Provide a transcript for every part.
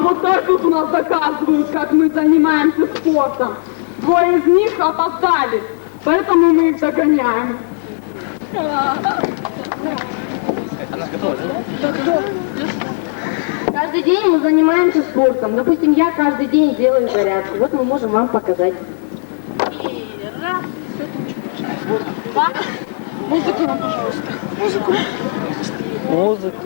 Вот так вот у нас заказывают, как мы занимаемся спортом. Двое из них опоздали, поэтому мы их догоняем. Каждый день мы занимаемся спортом. Допустим, я каждый день делаю зарядку. Вот мы можем вам показать. И раз. Два. Музыку нам, пожалуйста. Музыку. Музыку.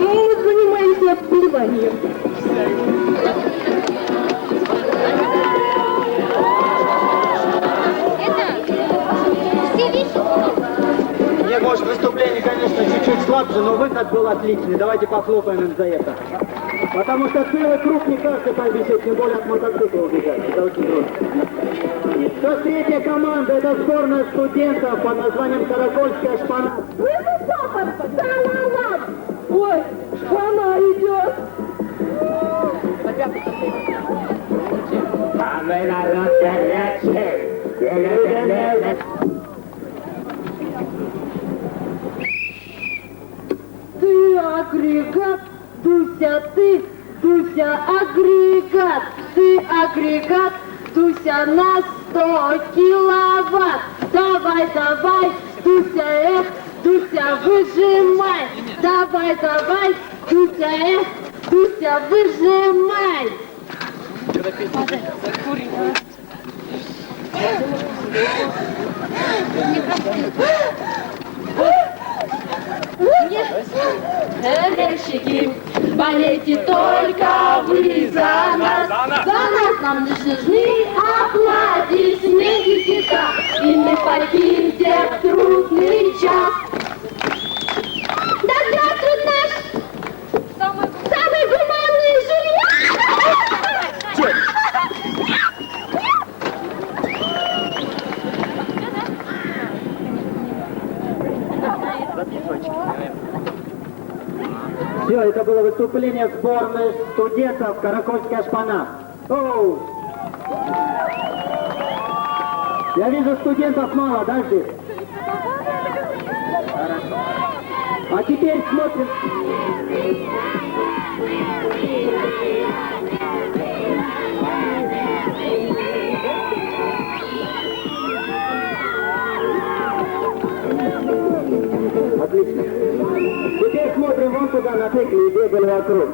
Мы занимаемся плыванием. Не, может, выступление, конечно, чуть-чуть слабже, но выход был отличный. Давайте похлопаем им за это. Потому что целый круг не каждый повисит, тем более от мотоцикла убежать. Это очень трудно. 103-я команда, это сборная студентов под названием «Каракольская шпана». Ой, шпана идет. Ты агрегат, Дуся, ты, Дуся, агрегат, ты агрегат, Дуся на 100 киловатт. Давай, давай, Дуся, эх, Дуся, выжимай. Давай, давай, Дуся, эх, Дуся, выжимай. Болельщики, болейте только вы за нас. За нас нам лишь нужны аплодисменты, и мы покинем в трудный час. Да здравствует наш самый гуманный Жульен! Все, это было выступление сборной студентов «Каракольская шпана». Оу! Я вижу, студентов мало, да, здесь? Хорошо. А теперь смотрим. Отлично. Теперь смотрим вон туда, на тыкли и бегали вокруг.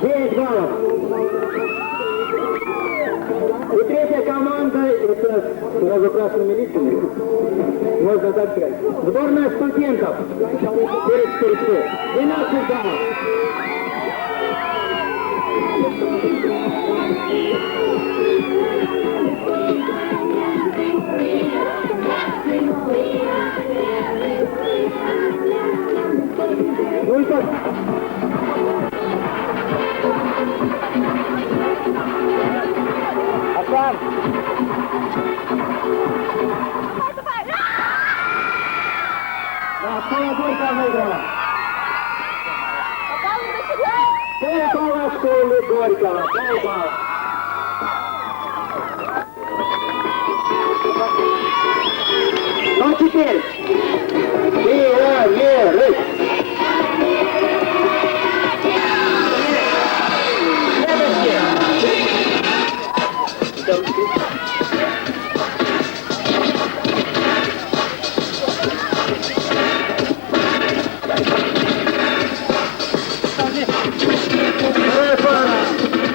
Девять баллов. И третья команда, это сразу красными лицами, можно так сказать. Сборная студентов. 4-4-4. 12 баллов. Ну и так. Аслан! Да, школа Горького выиграла. Полбалла школы Горького. Полбалла. Ну теперь. Пионеры.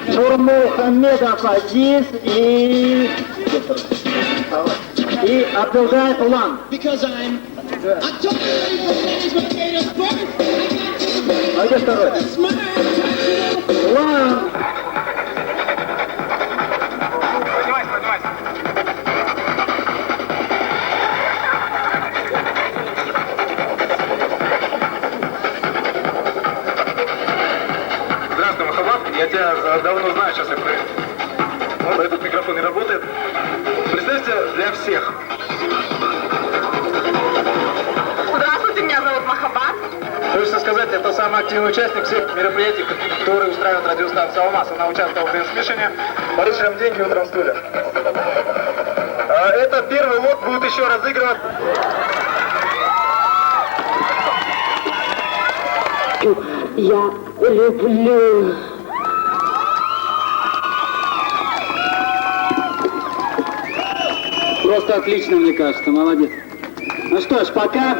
Нурмухамедов Азиз и Абдулгаев Улан. А где второй? Улан. Здравствуй, Махаббат. Я тебя давно знаю, сейчас я вот этот микрофон не работает. Представьте для всех. Здравствуйте, сказать, это самый активный участник всех мероприятий, которые устраивает радиостанция «Алмаз». Она участвовала в Дэнс-мишине. Поручим деньги утром в студии. Это первый лот будет еще разыгрывать. Я люблю. Просто отлично, мне кажется, молодец. Ну что ж, пока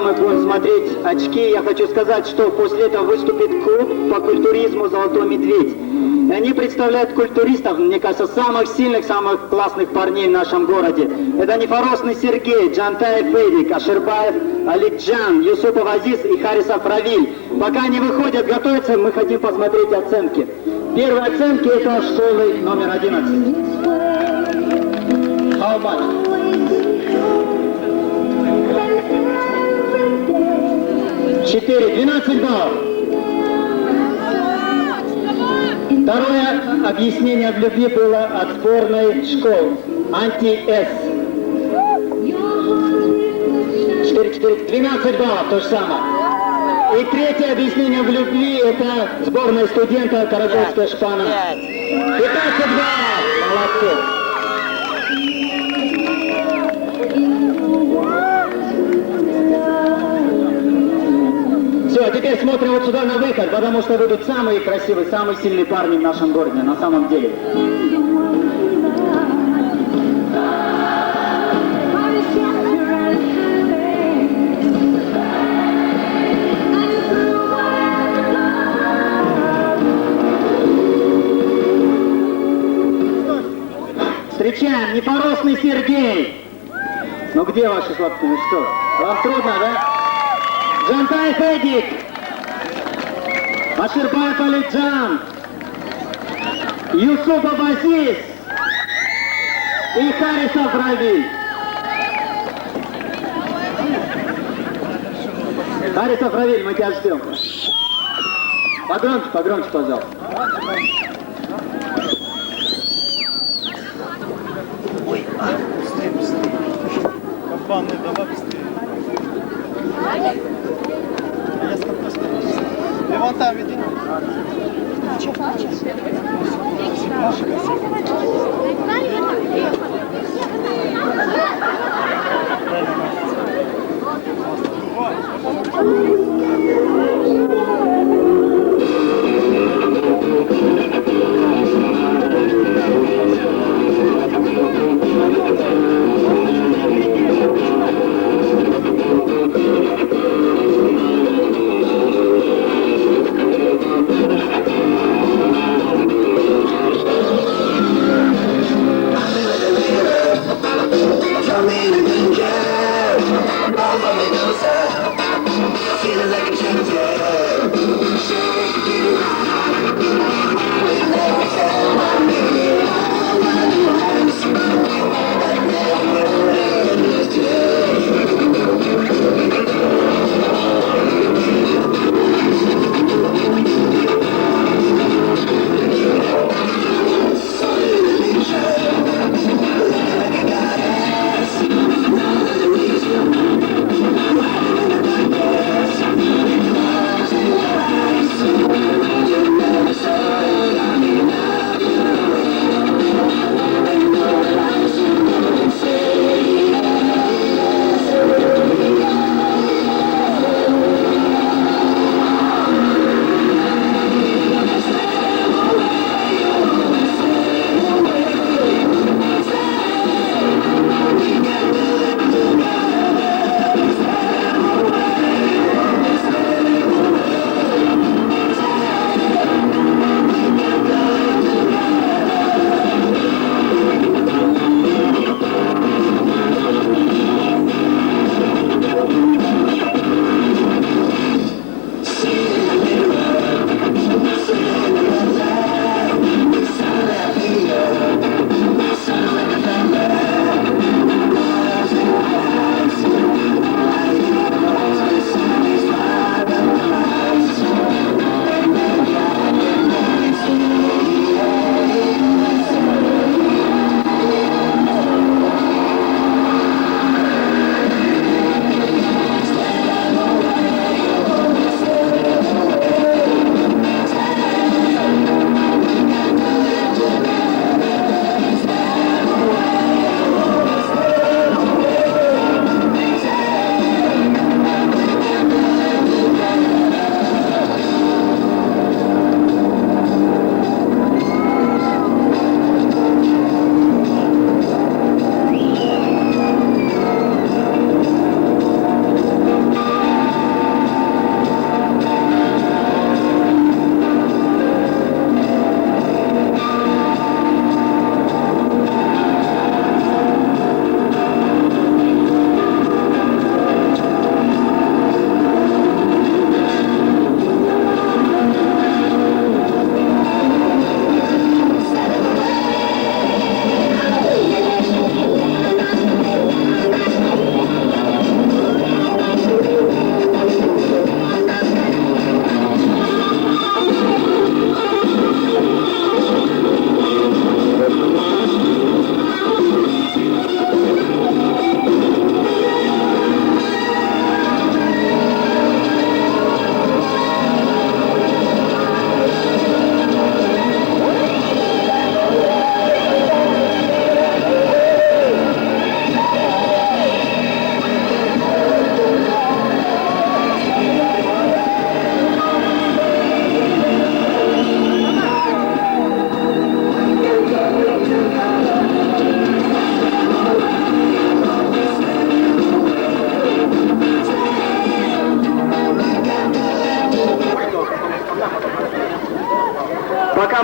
мы будем смотреть очки, я хочу сказать, что после этого выступит клуб по культуризму «Золотой медведь». И они представляют культуристов, мне кажется, самых сильных, самых классных парней в нашем городе. Это Нефоросный Сергей, Джантаев Эдик, Аширбаев Аликджан, Юсупов Азиз и Харисов Равиль. Пока они выходят, готовятся, мы хотим посмотреть оценки. Первые оценки это школы номер 11. How much? 12 баллов. Второе объяснение в любви было от сборной школ. Анти-С. 12 баллов, то же самое. И третье объяснение в любви это сборная студента Карагольская шпана. 15 баллов. Молодцы. Все, теперь смотрим вот сюда на выход, потому что будут самые красивые, самые сильные парни в нашем городе, на самом деле. Встречаем Непоросный Сергей. Ну где ваши сладкие? Ну что, вам трудно, да? Джантаев Эдик, Аширбаев Аликджан, Юсупов Азиз и Харисов Равиль. Харисов Равиль, мы тебя ждем. Погромче, погромче, пожалуйста. Кабаны, давай быстрее. Я сколько скажу. И вон там иди.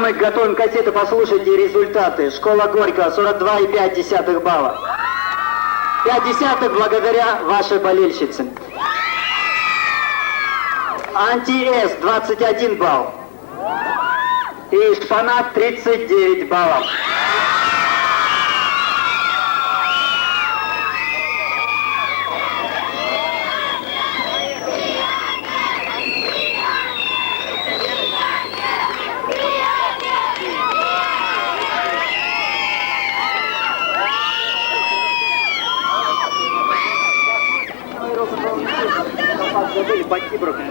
мы готовим кассеты, послушайте результаты. Школа Горького 42,5 балла. 5 десятых благодаря вашей болельщице. Анти-С 21 балл. И Шпанат 39 баллов. Забыли батьки бросили.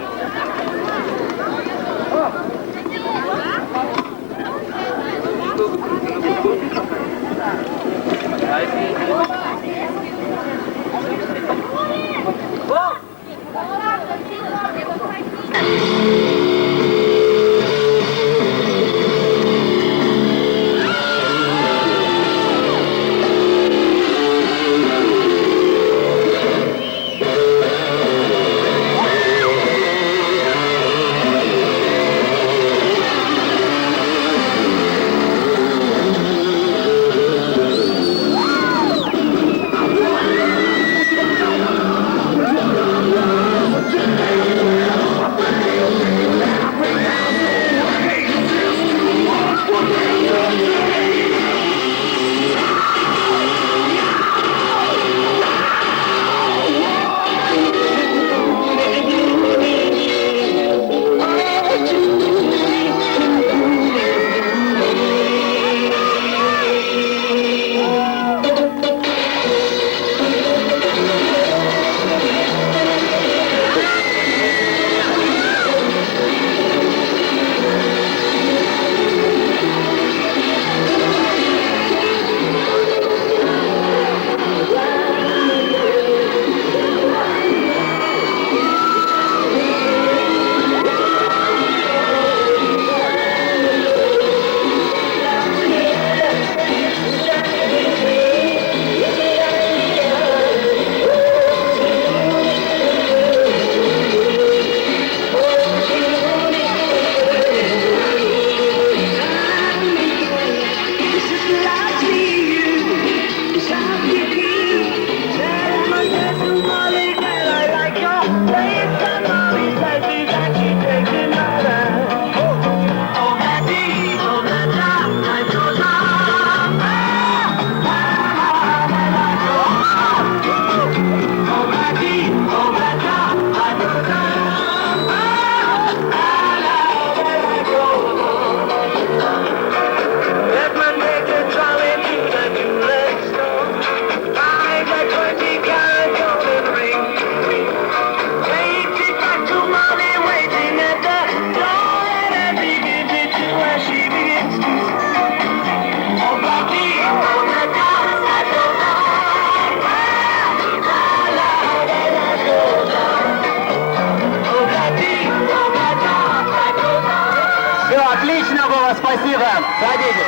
Отлично было, спасибо. Садитесь.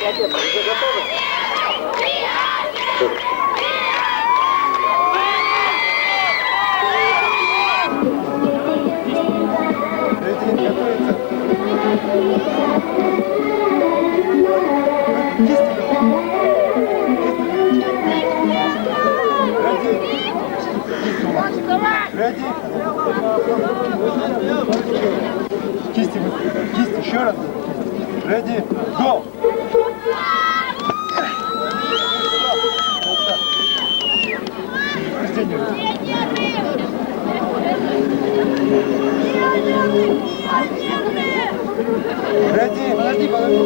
Вы готовы? Ready? Кисти, кисти, еще раз. Ready? Go! Ready? Подожди, подожди.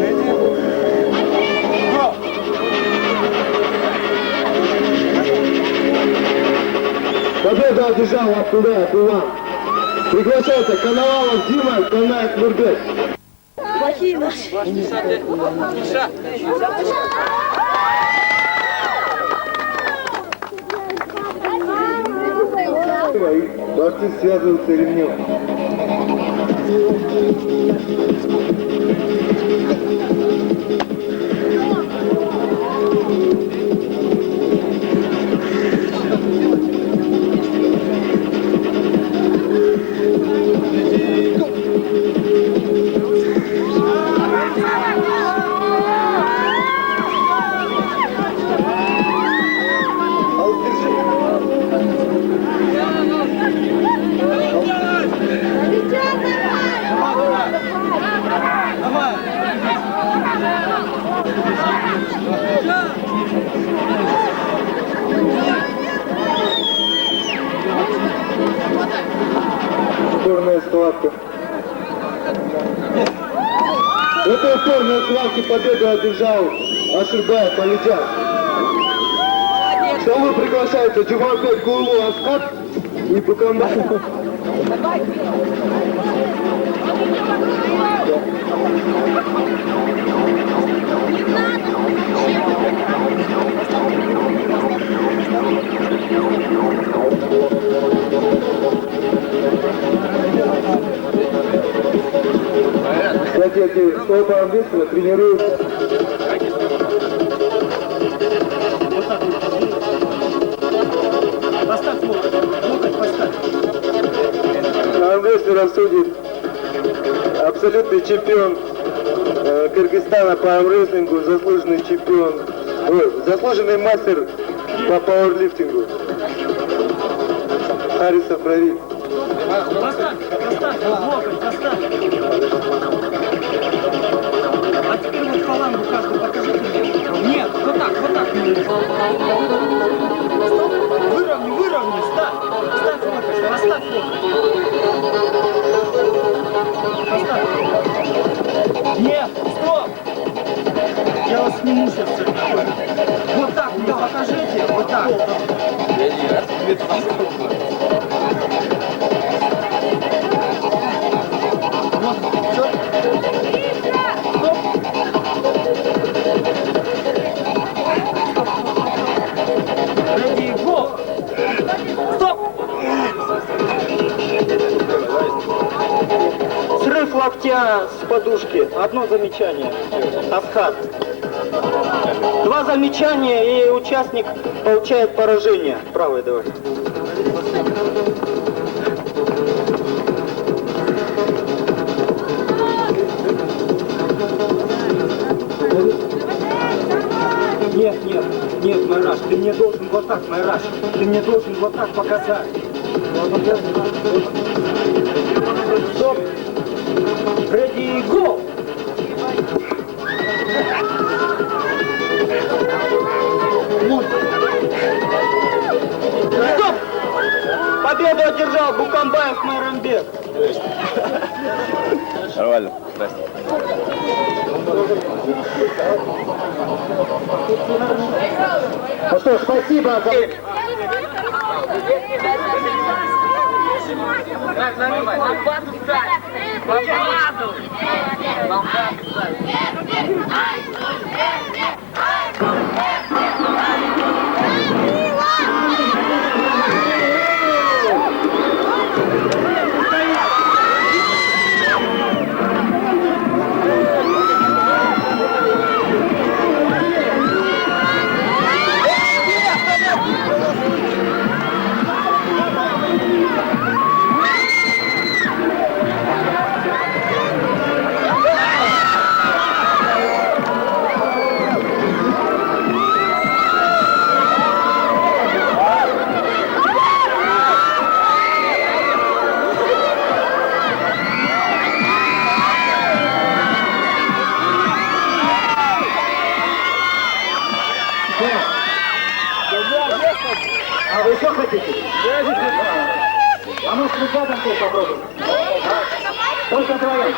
Ready? Go! Победа одержала Абдулла Абдулла. Приглашается Коновалов Дима, Канаев Нурбек. Плохие наши. Борцы связываются ремнем. упорная схватка. В этой упорной схватке победу одержал Аширбаев Алидян. В столу приглашается Джумарбек Гулу Асхат и Букамбаев. Кстати, эти столпа весело тренируются. Поставь локоть поставь. Армрестлеров судит абсолютный чемпион Кыргызстана по армрестлингу, заслуженный чемпион, заслуженный мастер по пауэрлифтингу Харисов Равиль. Поставь локоть, поставь. А теперь вот фалангу каждый покажите мне. Нет, вот так. Выровни, ставь локоть, поставь локоть. Поставь. Нет, стоп! Я вас сниму сейчас. Вот так мне покажите, вот так. Вот, все. Стоп. Ready, go. Стоп. Срыв локтя с подушки. Одно замечание. Асхат. Два замечания, и участник получает поражение. Правой давай. Нет, Майраш, ты мне должен вот так, Майраш. Ты мне должен вот так показать. Стоп. Ready, go. Стоп! Победу одержал Букамбаев Майрамбек. Нормально. Здрасте. Ну что ж, спасибо за... А вы что хотите? А может мы рядом тут попробуем? Только вдвоем.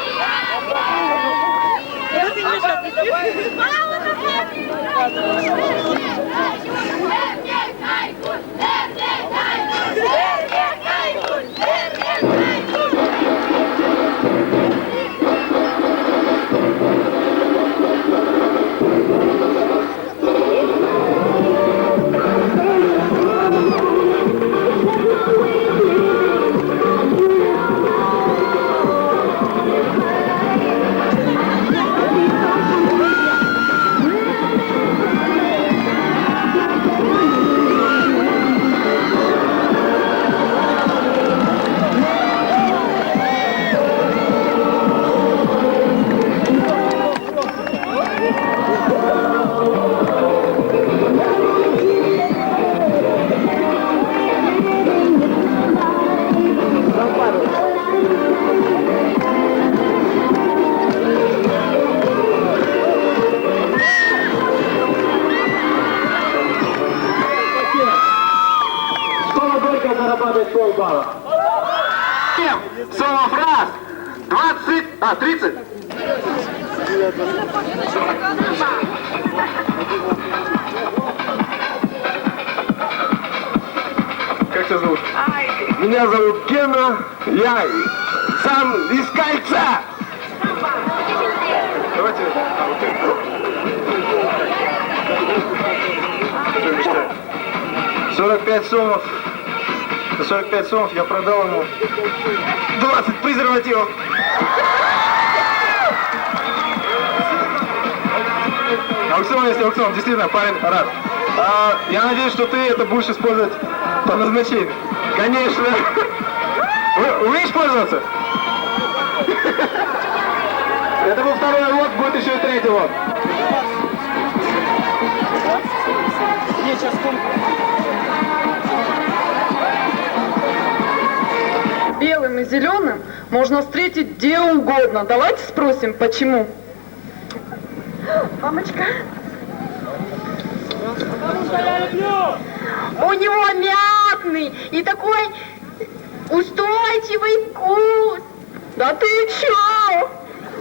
7 сомов раз. 30. Как тебя зовут? Меня зовут Гена, я сам из Кольца. Давайте. Что мечтаю? 45 сомов. За 45 сомов я продал ему 20 презервативов. Аукцион, если аукцион, действительно, парень рад. Я надеюсь, что ты это будешь использовать по назначению. Конечно. Вы умеешь пользоваться? Это был второй лот, будет еще и третий лот. Белым и зеленым можно встретить где угодно. Давайте спросим, почему. Мамочка. У него мятный и такой устойчивый вкус. Да ты чё?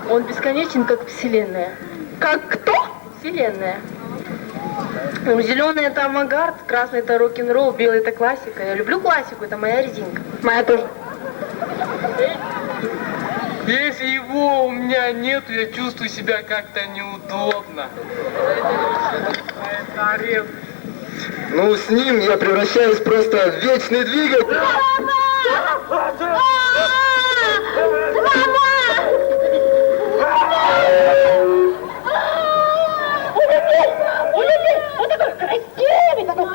Он бесконечен, как вселенная. Как кто? Вселенная. Ну, зеленый это авангард, красный это рок-н-ролл, белый это классика. Я люблю классику, это моя резинка. Моя тоже. Если его у меня нету, я чувствую себя как-то неудобно. Ну, с ним я превращаюсь просто в вечный двигатель. Он такой красивый, такой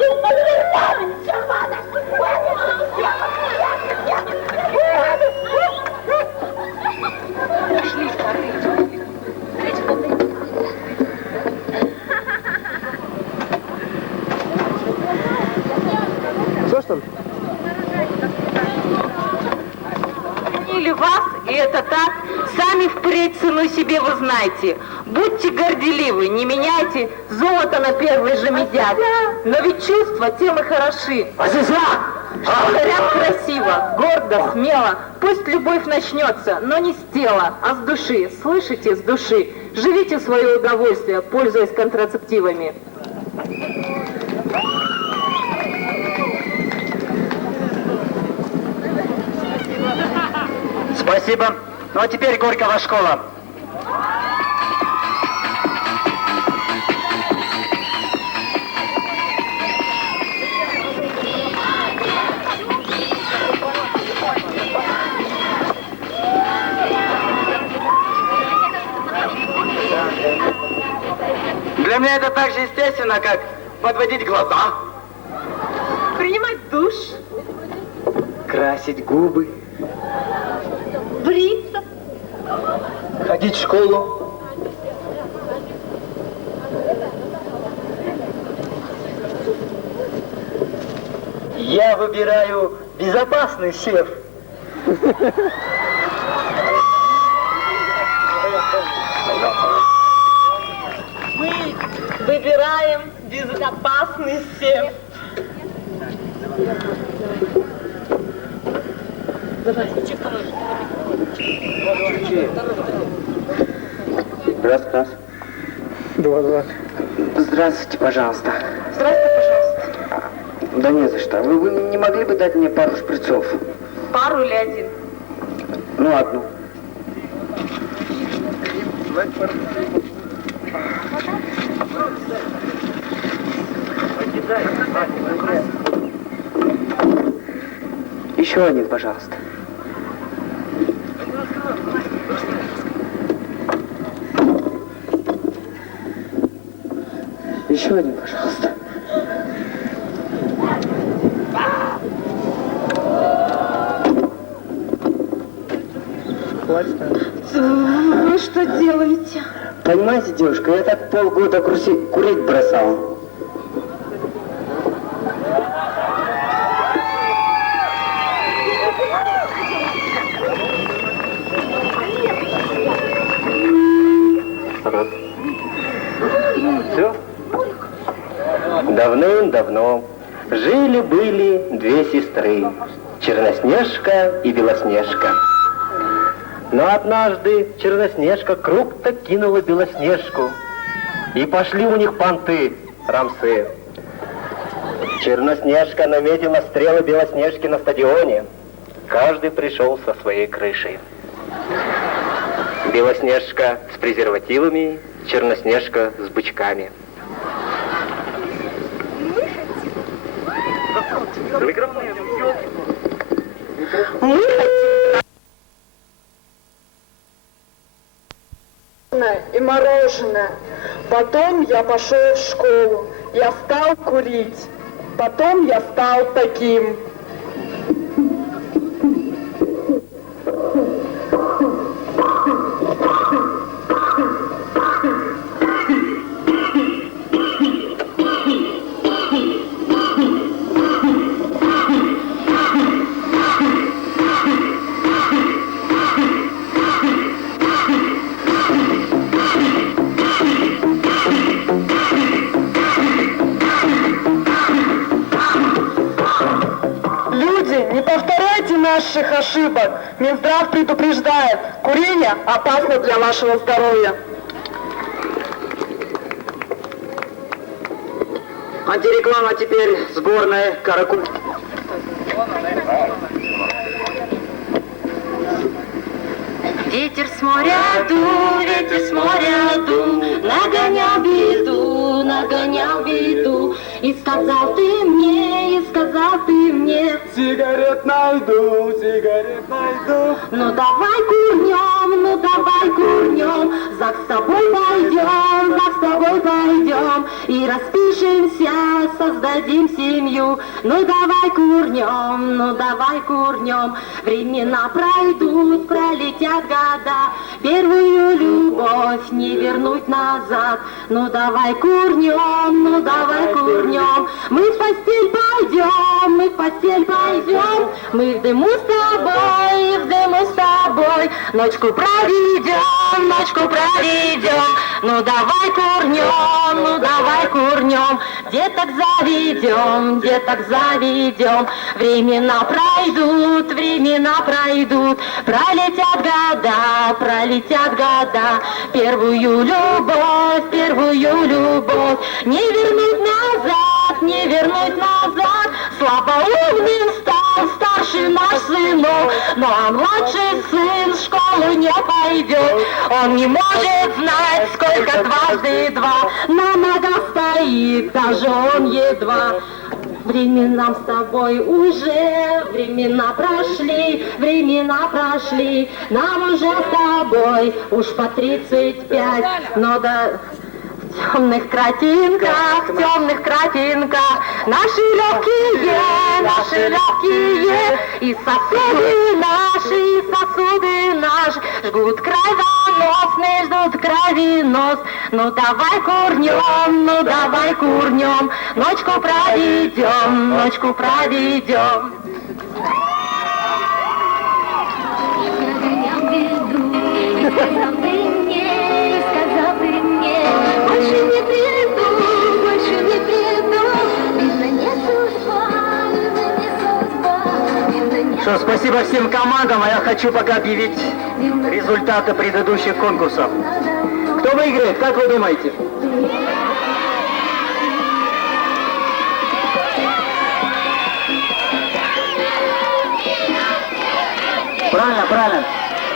Или вас, и это так, сами впредь цену себе вы знаете. Будьте горделивы, не меняйте золото на первый же медяк. Но ведь чувства тем и хороши. Что горят красиво, гордо, смело. Пусть любовь начнется, но не с тела, а с души. Слышите, с души. Живите в свое удовольствие, пользуясь контрацептивами. Спасибо. Ну а теперь Горького школа. Для меня это так же естественно, как подводить глаза, Принимать душ. красить губы, Бриться. ходить в школу. Я выбираю безопасный сев. Мы выбираем безопасный сев. Раз. 2. Здравствуйте, пожалуйста. Здравствуйте, пожалуйста. Да не за что. Вы не могли бы дать мне пару шприцов? Пару или один? Ну, одну. Еще один, пожалуйста. Еще один, пожалуйста. Вы что делаете? Понимаете, девушка, я так полгода курить бросал. Все. Давным-давно жили-были две сестры. Черноснежка и Белоснежка. Но однажды Черноснежка круто кинула Белоснежку, и пошли у них понты, рамсы. Черноснежка наметила стрелы Белоснежки на стадионе. Каждый пришел со своей крышей. Белоснежка с презервативами, Черноснежка с бычками. И мороженое. Потом я пошел в школу. Я стал курить. Потом я стал таким. Не повторяйте наших ошибок. Минздрав предупреждает, курение опасно для вашего здоровья. Антиреклама теперь сборная Каракуль. Ветер с моря дул, нагонял беду, и сказал ты мне, Сигарет найду. ну давай курнем, зак с тобой пойдем, и распишемся, создадим семью. Ну давай курнем, времена пройдут, пролетят года, первую любовь не вернуть назад. Ну давай курнем, мы в постель пойдем, мы в дыму с тобой, ночку проведем. Ну давай курнем, деток заведем, времена пройдут, пролетят года, первую любовь не вернуть назад, слабоумным стал старший наш сынок, но младший сын в школу не пойдет, он не может знать, сколько дважды два, на ногах стоит, даже он едва. Времена с тобой уже, времена прошли, нам уже с тобой уж по 35, но да... В темных картинках, наши легкие, и сосуды наши, жгут кровенос, ну давай курнем, ночку проведем. Больше не приду, видно не судьба. Что, спасибо всем командам, а я хочу пока объявить результаты предыдущих конкурсов. Кто выиграет, как вы думаете?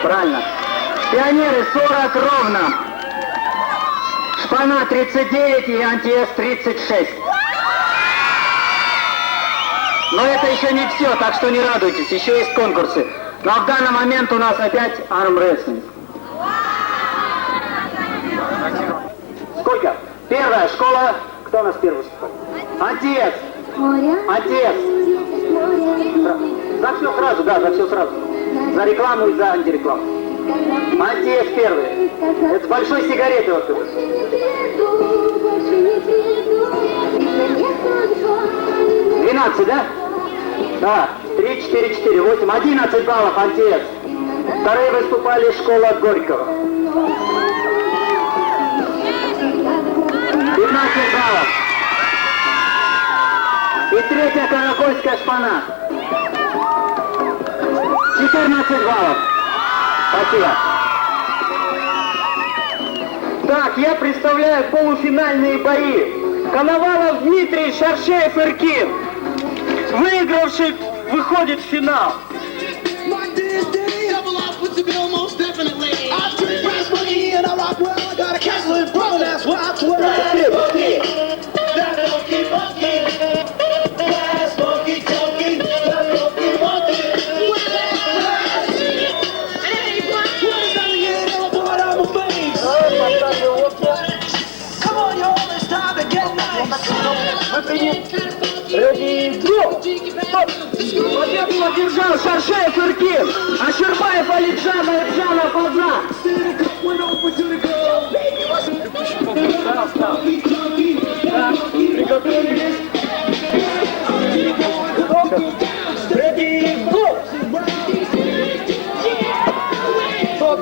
Правильно. Пионеры 40 ровно. Шпана 39 и антиэс 36. Но это еще не все, так что не радуйтесь, еще есть конкурсы. Но в данный момент у нас опять армрестлинг. Сколько? Первая школа. Кто у нас первый выступает? Антиэс. Антиэс. За все сразу. За рекламу и за антирекламу. Антиэс первый. Это с большой сигареты вот тут. 12, да? Да. 3, 4, 4, 8, 11 баллов антиэс. Вторые выступали школа от Горького. 15 баллов. И третья Каракульская шпана. 14 баллов. Спасибо. Так, я представляю полуфинальные бои. Коновалов Дмитрий, Шаршеев Иркин. Выигравший выходит в финал. Победу одержал Шаршеев Иркин, Аширбаев Алиджан, Алиджанов Азат. Приготовились. Ready, go! Стоп,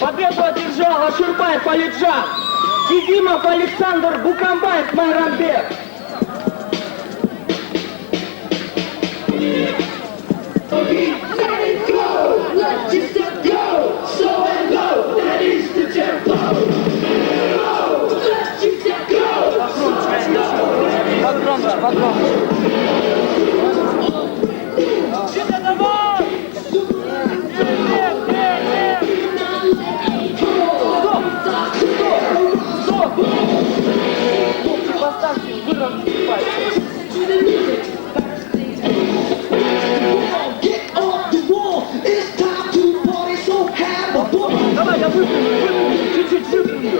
победу одержал Аширбаев Алиджан, Кизимов Александр, Букамбаев Майрамбек. Давай, я выпрямлю, чуть-чуть выпрямлю.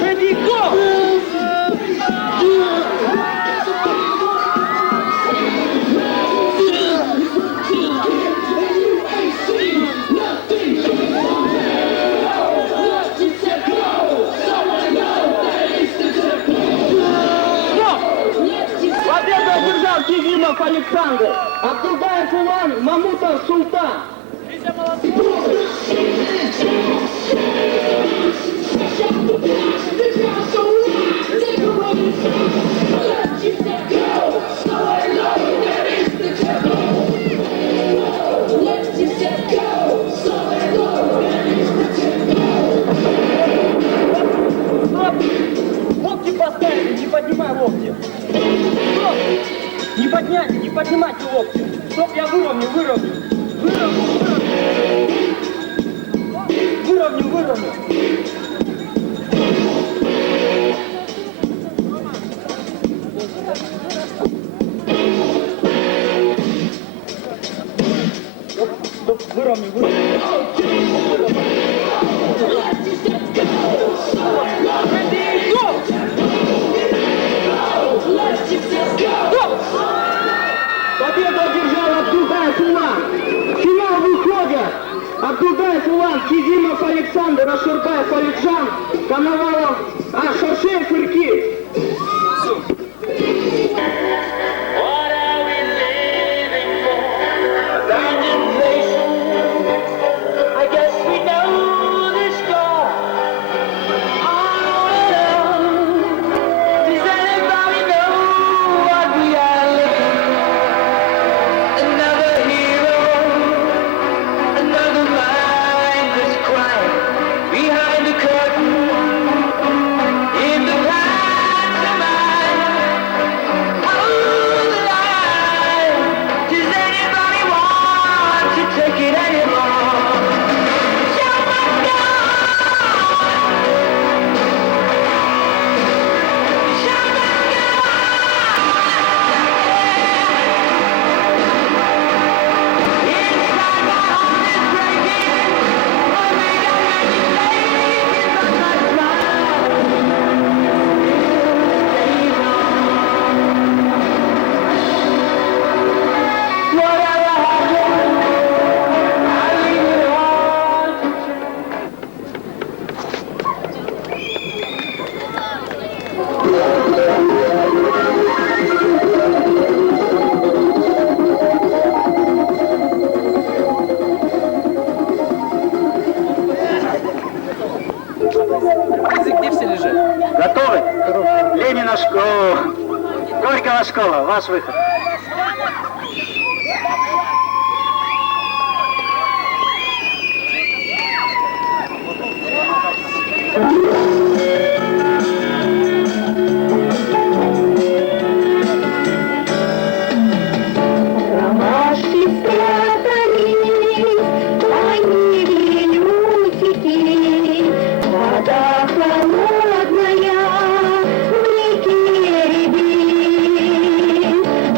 Ready, go! Победу одержал Кизимов Александр, Абдулгаев Улан, Мамутов Султан. Локти поставили, не поднимай локти. Стоп! Не подняйте, не поднимайте локти. Стоп, я выровню. Выровню. Стоп, выровню. Победу одержал Абдулгаев Улан. В финал выходят Абдулгаев Улан, Кизимов Александр, Аширбаев Алиджан, Коновалов, Шаршеев Иркин. Behind the curtain, in the light. Готовы? Ленина школа. Горького школа. Ваш выход. Ромашки спрятались, они лютики, вода холодная в реке рябит.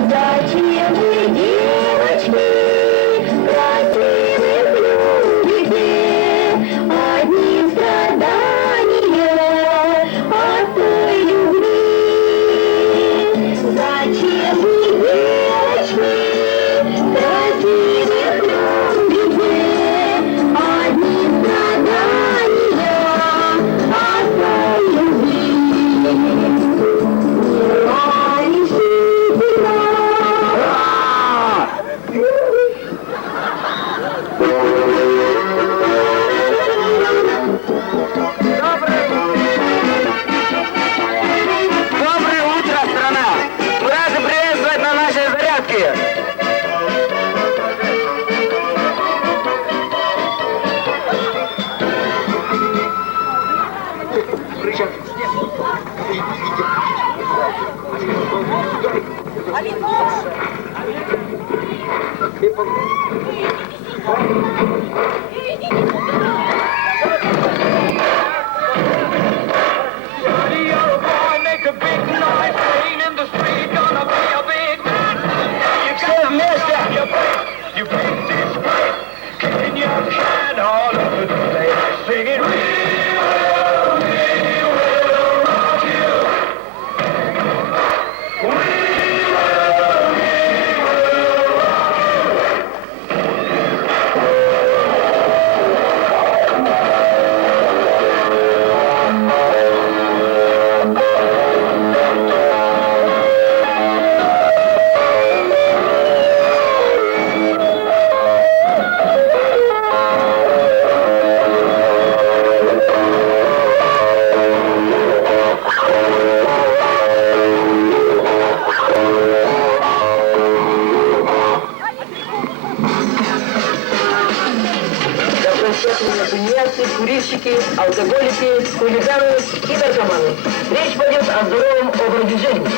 Зачем вы, девочки, красивых любите? Одни страдания от той любви. Зачем вы, девочки, красивых любите? Одни страдания от той любви. Доброе утро, страна! Мы рады приветствовать на нашей зарядке! Все вместе! Тунеядцы, курильщики, алкоголики, хулиганы и наркоманы. Речь пойдет о здоровом образе жизни.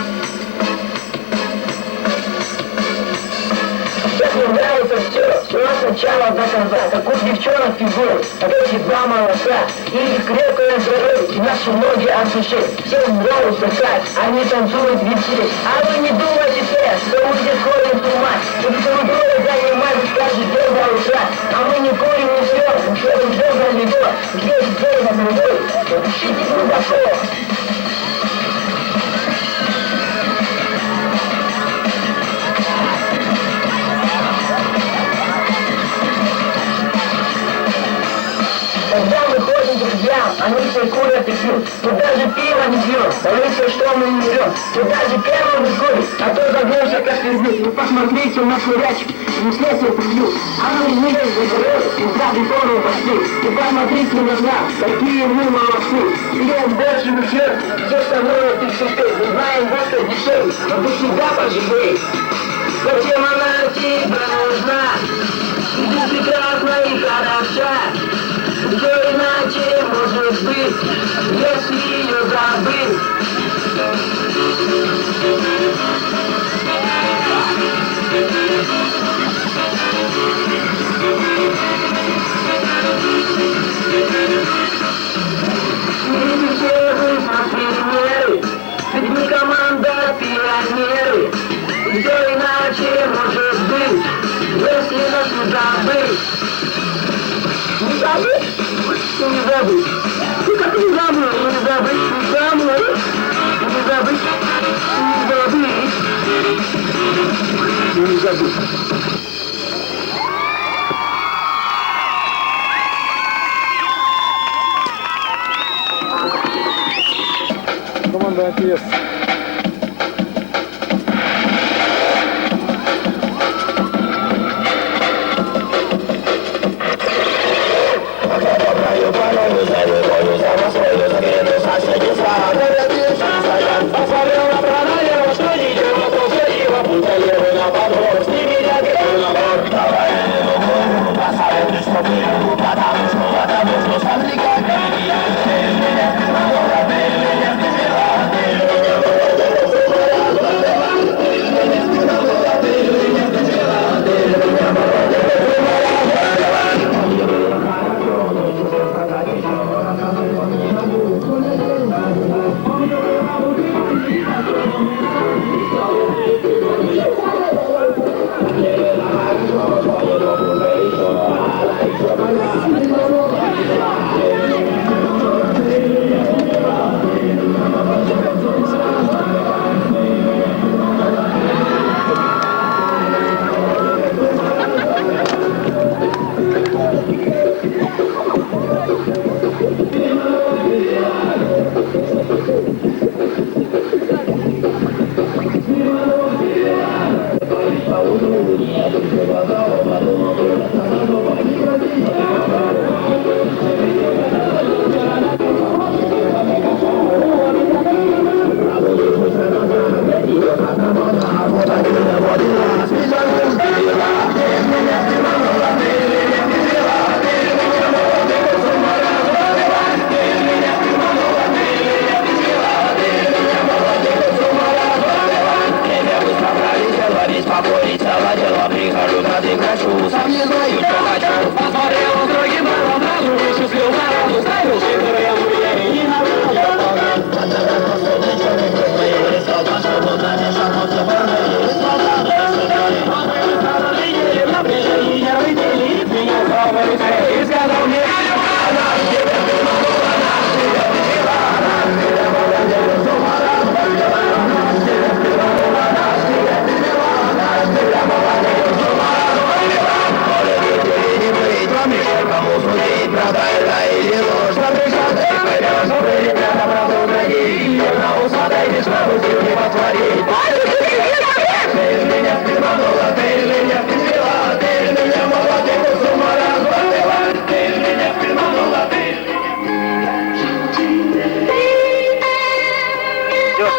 Как мне нравится все от начала до конца, как у девчонок фигуры, как эти два молока, или крепкое здоровье, и наши ноги от души. Всем нравится как они танцуют везде. А вы не думайте, что мы здесь ходим с ума, и что мы трое занимаемся каждый день до утра, а мы не курим, не пьем, что мы доброе лицо, здесь дело другой, ищите глубоко. Когда мы ходим к друзьям, они все курят и пьют. Мы даже пиво не пьем, боимся, что мы не умрем. Мы даже первым не курим, а то загнемся как пиздец. Вы посмотрите на курячек, не слезем прибьют. А мы не здоровы, и сзади тоже пошли. И посмотрите на нас, какие мы молодцы. Пьем больше вечер, все становится чистей. Мы знаем, водка дешевле, но ты всегда поживей. Зачем она тебе нужна? Ты прекрасна и хороша. Что иначе может быть, если ее забыть? Ведь мы команда пионеры. Что иначе может быть, если нас не забыть? Не забыть? Ну не забыть. Ну как не забыть? Ну не забыть, не забыть. Ну не забыть, ну не забыть. Команда АТС. Para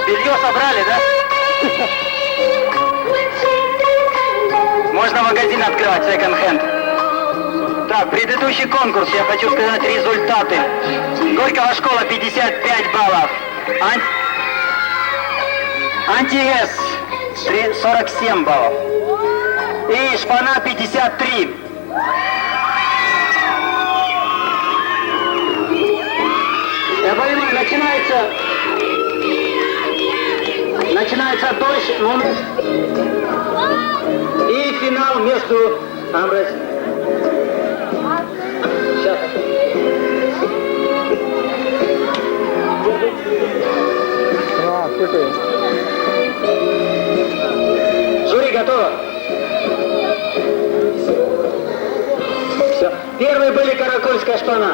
Белье собрали, да? Можно магазин открывать, секонд-хенд. Так, предыдущий конкурс, я хочу сказать результаты. Горького школа 55 баллов. Анти-С 47 баллов. И Шпана 53. Я понимаю, начинается дождь, и финал между Амрес. Сейчас. Жюри готово? Все. Первые были Каракольская Шпана.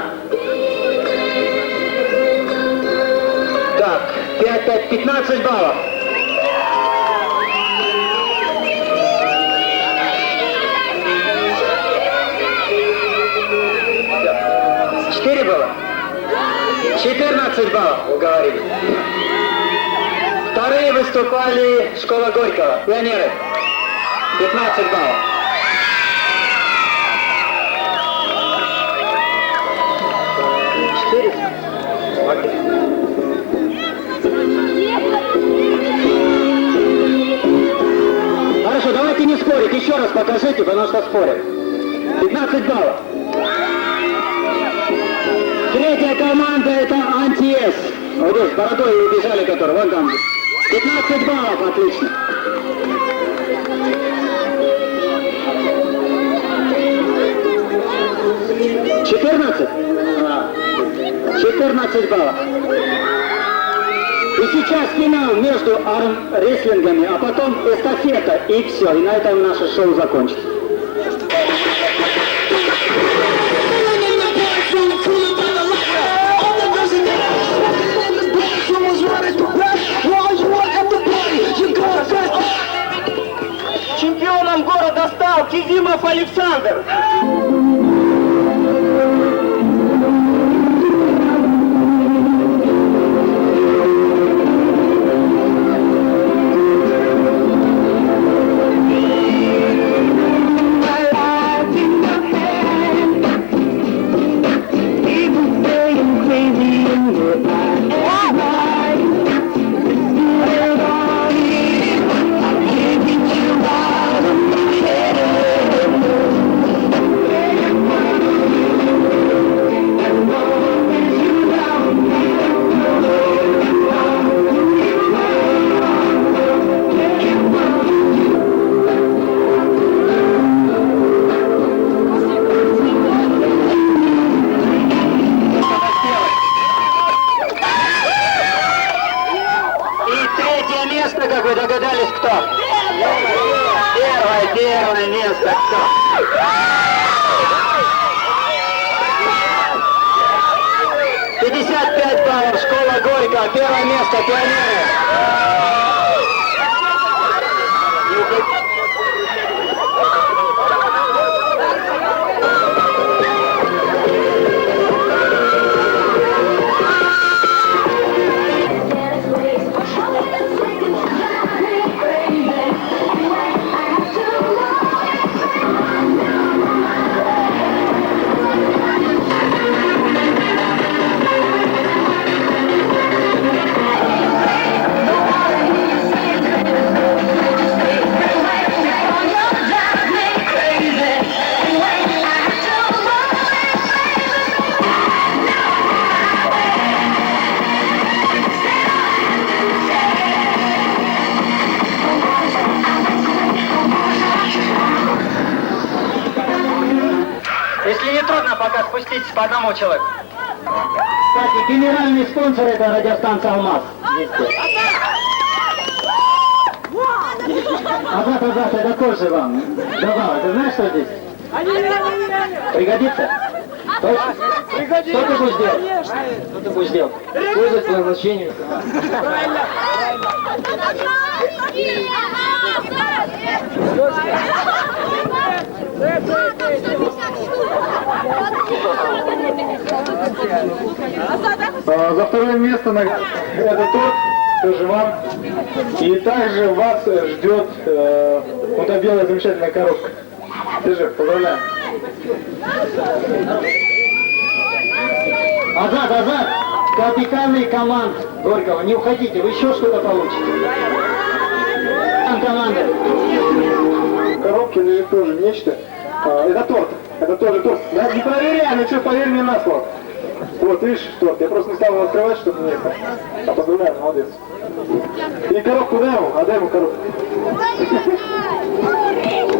Так, 5, 15 баллов. Все. 4 балла. 14 баллов, уговорили. Вторые выступали школа Горького, пионеры. 15 баллов. Хорошо, давайте не спорить, еще раз покажите, потому что спорят. 15 баллов. Третья команда это Анти-С. Вот здесь, с бородой убежали, которые, вон там. 15 баллов, отлично. Четырнадцать? 14 баллов. И сейчас финал между армрестлингами, а потом эстафета, и все. И на этом наше шоу закончится. Чемпионом города стал Кизимов Александр. 55 баллов, школа Горького, первое место, пионеры. Если не трудно, пока спуститесь по одному человеку. Кстати, генеральный спонсор — это радиостанция «Алмаз». Азат, это тоже вам. Добавок, ты знаешь, что здесь? Пригодится? Точно? Что ты будешь делать? Что ты будешь делать? Пользуясь по назначению. За второе место это торт, тоже вам. И также вас ждет вот эта белая замечательная коробка. Держи, поздравляю. Азат, капитаны команд Горького, не уходите, вы еще что-то получите. Там команда. В коробке лежит тоже нечто. Это торт. Это тоже торт. Я не проверяю, ну что, поверь мне на слово. Вот, видишь, торт. Я просто не стал его открывать, чтобы не это. А поздравляю, молодец. И коробку дай ему, отдай ему коробку.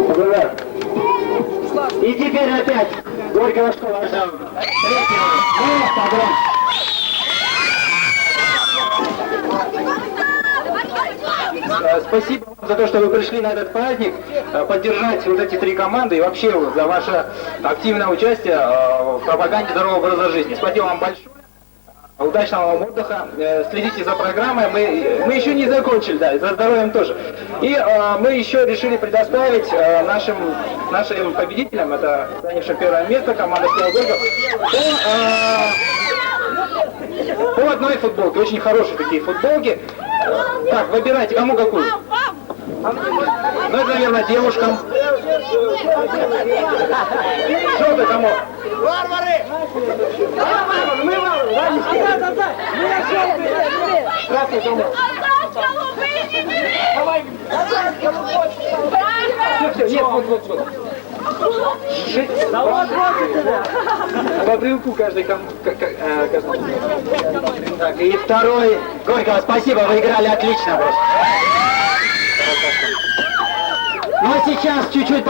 Поздравляю. И теперь опять Горького школа. Спасибо вам за то, что вы пришли на этот праздник, поддержать вот эти три команды и вообще за ваше активное участие в пропаганде здорового образа жизни. Спасибо вам большое. Удачного вам отдыха. Следите за программой. Мы еще не закончили, да, и за здоровьем тоже. И мы еще решили предоставить нашим победителям, это занявшим первое место, команда «Школа Горького», по одной футболке. Очень хорошие такие футболки. Так, выбирайте, кому какую. Ну, это, наверное, девушкам. Желтый кому? Красный кому? Все, нет, вот. По брюку каждый кому. Так, и второй. Горького, спасибо, вы играли отлично просто. Ну а сейчас чуть-чуть...